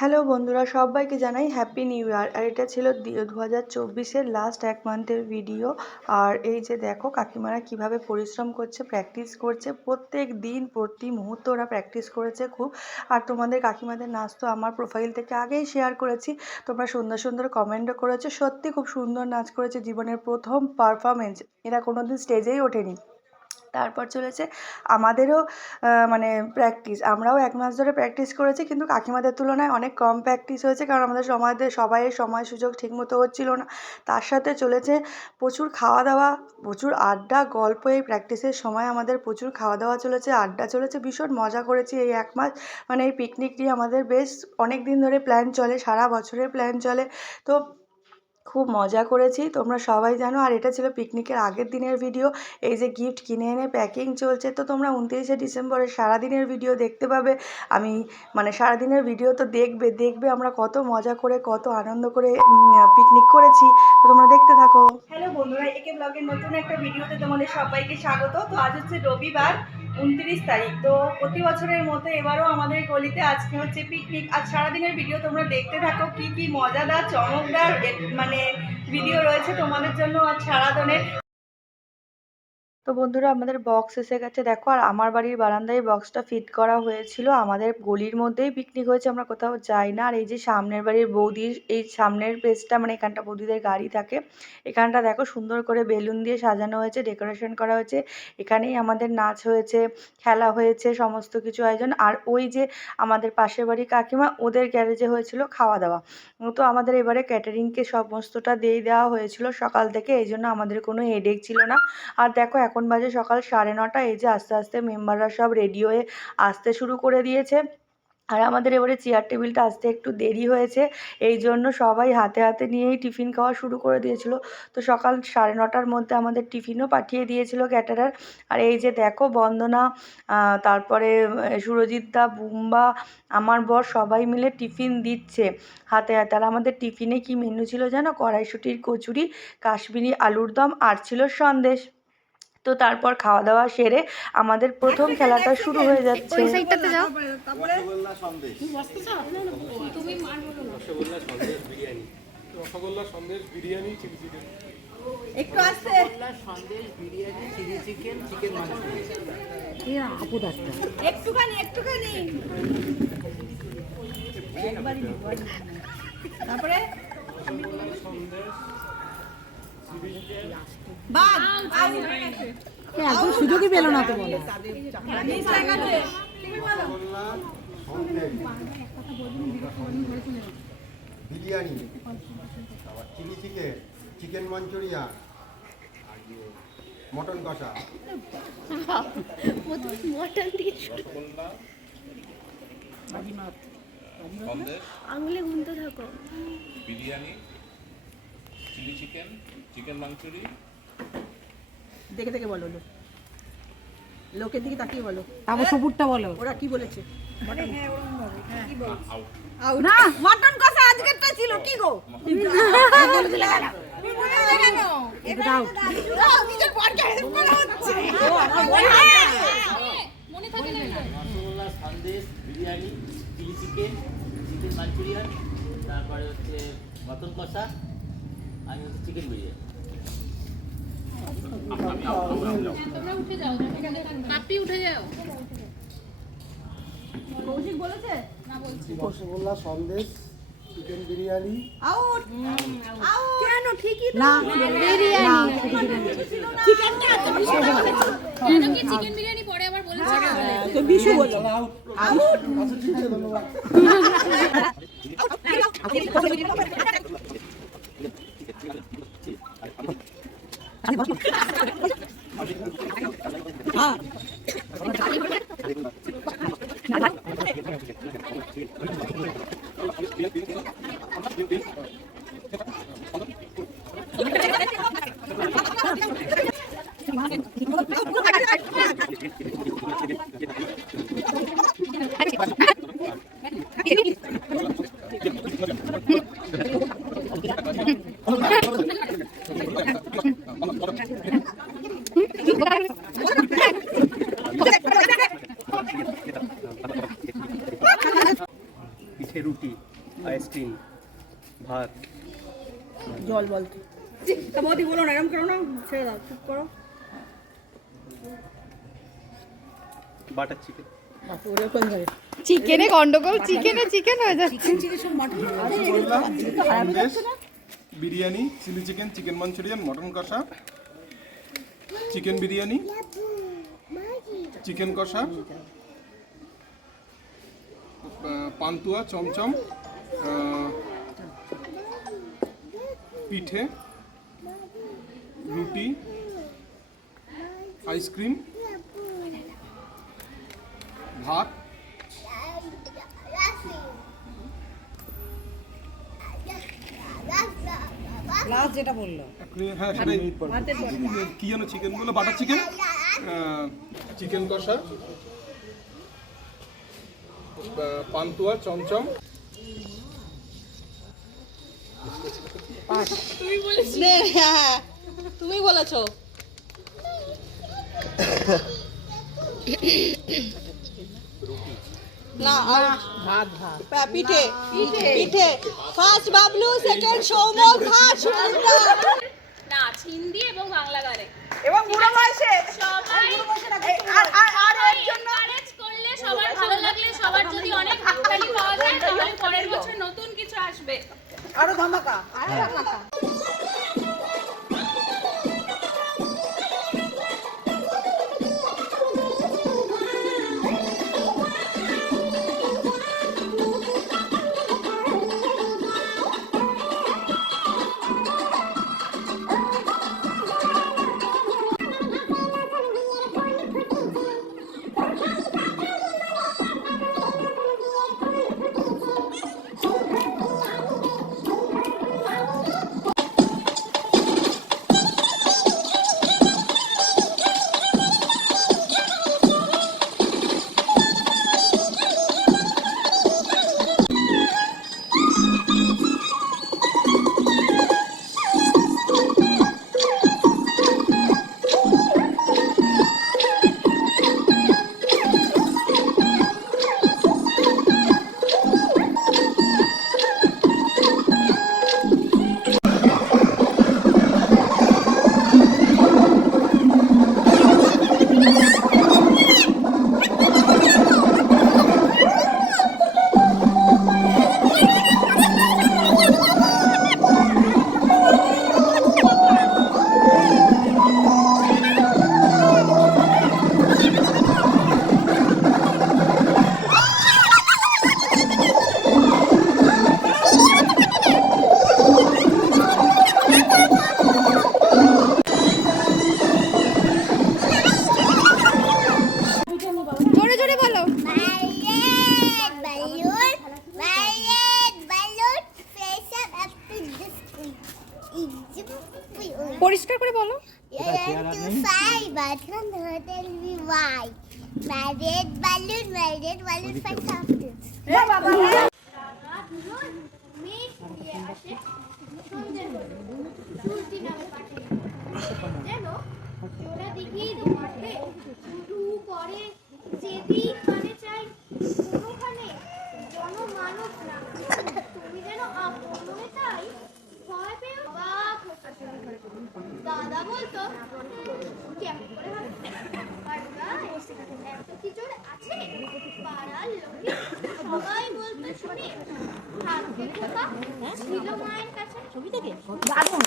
Hello বন্ধুরা, সবাইকে জানাই হ্যাপি নিউ ইয়ার। আর এটা ছিল 2024-এর লাস্ট এক মান্থের ভিডিও। আর এই যে দেখো কাকিমারা কিভাবে পরিশ্রম করছে, প্র্যাকটিস করছে, প্রত্যেক দিন প্রতি মুহূর্ত ওরা প্র্যাকটিস করেছে খুব। আর তোমাদের কাকিমাদের নাচ তো আমার প্রোফাইল থেকে আগেই শেয়ার করেছি, তোমরা সুন্দর সুন্দর কমেন্টও করেছো। সত্যি খুব সুন্দর নাচ করেছে, জীবনের প্রথম পারফরমেন্স, এরা কোনোদিন স্টেজেই ওঠেনি। তারপর চলেছে আমাদেরও মানে প্র্যাকটিস, আমরাও এক মাস ধরে প্র্যাকটিস করেছি, কিন্তু কাকিমাদের তুলনায় অনেক কম প্র্যাকটিস হয়েছে, কারণ আমাদের সবাইয়ের সময় সুযোগ ঠিকমতো হচ্ছিল না। তার সাথে চলেছে প্রচুর খাওয়া দাওয়া, প্রচুর আড্ডা গল্প। এই প্র্যাকটিসের সময় আমাদের প্রচুর খাওয়া দাওয়া চলেছে, আড্ডা চলেছে, ভীষণ মজা করেছি এই এক মাস। মানে এই পিকনিকটি আমাদের বেশ অনেক দিন ধরে প্ল্যান চলে, সারা বছরের প্ল্যান চলে, তো খুব মজা করেছি, তোমরা সবাই জানো। আর এটা ছিল পিকনিকের আগের দিনের ভিডিও। এই যে গিফট কিনে এনে প্যাকিং চলছে, তো তোমরা 29শে ডিসেম্বরের সারাদিনের ভিডিও দেখতে পাবে। আমি মানে সারাদিনের ভিডিও তো দেখবে আমরা কত মজা করে কত আনন্দ করে পিকনিক করেছি, তো তোমরা দেখতে থাকো। হ্যালো বন্ধুরা, একে ব্লগের নতুন একটা ভিডিওতে তোমাদের সবাইকে স্বাগত। তো আজ হচ্ছে রবিবার 29 তারিখ। তো প্রতি বছরের মতো এবারও আমাদের গলিতে আজকে হচ্ছে পিকনিক। আজ সারাদিনের ভিডিও তোমরা দেখতে থাকো, কি কি মজাদার চমকদার মানে ভিডিও রয়েছে তোমাদের জন্য আজ সারাদিনের। তো বন্ধুরা, আমাদের বক্স এসে গেছে দেখো। আর আমার বাড়ির বারান্দায় বক্সটা ফিট করা হয়েছিল। আমাদের গলির মধ্যেই পিকনিক হয়েছে, আমরা কোথাও যাই না। আর এই যে সামনের বাড়ির বৌদির এই সামনের পেজটা, মানে এখানটা বৌদিদের গাড়ি থাকে, এখানটা দেখো সুন্দর করে বেলুন দিয়ে সাজানো হয়েছে, ডেকোরেশন করা হয়েছে। এখানেই আমাদের নাচ হয়েছে, খেলা হয়েছে, সমস্ত কিছু আয়োজন। আর ওই যে আমাদের পাশের বাড়ির কাকিমা, ওদের গ্যারেজে হয়েছিল খাওয়া দাওয়া। তো আমাদের এবারে ক্যাটারিংকে সমস্তটা দিয়ে দেওয়া হয়েছিল সকাল থেকে, এই জন্য আমাদের কোনো হেডেক ছিল না। আর দেখো এখন বাজে সকাল 9:30। এই যে আস্তে আস্তে মেম্বাররা সব রেডি হয়ে আসতে শুরু করে দিয়েছে। আর আমাদের এবারে চেয়ার টেবিলটা আসতে একটু দেরি হয়েছে, এই জন্য সবাই হাতে হাতে নিয়েই টিফিন খাওয়া শুরু করে দিয়েছিল। তো সকাল 9:30-র মধ্যে আমাদের টিফিনও পাঠিয়ে দিয়েছিল ক্যাটারার। আর এই যে দেখো বন্দনা, তারপরে সুরজিৎ দা, বুম্বা, আমার বর সবাই মিলে টিফিন দিচ্ছে হাতে হাতে। আর আমাদের টিফিনে কি মেনু ছিল জানো? কড়াইশুঁটির কচুরি, কাশ্মীরি আলুর দম, আর ছিল সন্দেশ। তো তারপর খাওয়া দাওয়া সেরে আমাদের প্রথম খেলাটা শুরু হয়ে যাচ্ছে। রসগোল্লা সন্দেশ বিরিয়ানি চিলি চিকেন, একটু আসতে sandesh biryani chilli chicken chicken Manchurian আপু দাসটা একটুখানি তারপরে একদম সুযোগই পেল না তো বলো। Biryani, chilli chicken, chicken Manchurian, আর মটন কষা, আঙুলে গুনতে থাকো, biryani, chilli chicken, chicken Manchurian. দেখে দেখে বলো, লোকের দিকে তাকিয়ে বলো। তারপর সপুরটা বলো, ওরা কি বলেছে? না মটন কষা আজকেরটা ছিল কি গো? Rasgulla sandesh biryani chilli chicken chicken Manchurian, তারপরে হচ্ছে মটন কষা, আর হচ্ছে চিকেন বিরিয়ানি। কৌশিক বলেছে রসগোল্লা সন্দেশ, চিকেন বিরিয়ানি, আউট কেন? ঠিকই না চিকেনটা এত বেশি বলেছে কেন কি চিকেন বিরিয়ানি পরে আবার বলেছে না? তো বিশু বলো আউট। পিঠে রুটি। রুটি, আইসক্রিম, ভাত, জল বলতে তা বৌদি বলো না, এরকম করো না, ছেড়ে দাও, চুপ করো। Butter chicken. চিকেনে গন্ডগোল, চিকেন হয়ে যাচ্ছে। Rasgulla, sandesh, biryani, chilli chicken, chicken Manchurian, mutton কষা, চিকেন বিরিয়ানি, চিকেন কষা, পান্তুয়া, চমচম, পিঠে, রুটি, আইসক্রিম, ভাত, লাস্ট যেটা বললো হ্যাঁ সেটাই কি যেন চিকেন বলো, বাটার চিকেন, চিকেন কষা, পান্তুয়া, চমচম, তুমি বলেছো। না ভাত ভাত পিঠে পিঠে first Bablu, second Soumak, third Sumita. নাচ হিন্দি এবং বাংলা গানে এবং বুড়ো বয়সে সবাই encourage করলে, সবার ভালো লাগলে, সবার যদি অনেক হাততালি পাওয়া যায় তাহলে পরের বছর নতুন কিছু আসবে। আরো ধামাকা। পরিষ্কার করে বলো। দাদা বলতো কেমন করে আর এত কি জোর আছে পাড়ার লোকে সবাই বলতো শুনি থাকতে খোকা ছিল মায়ের কাছে ছবি থেকে দারুণ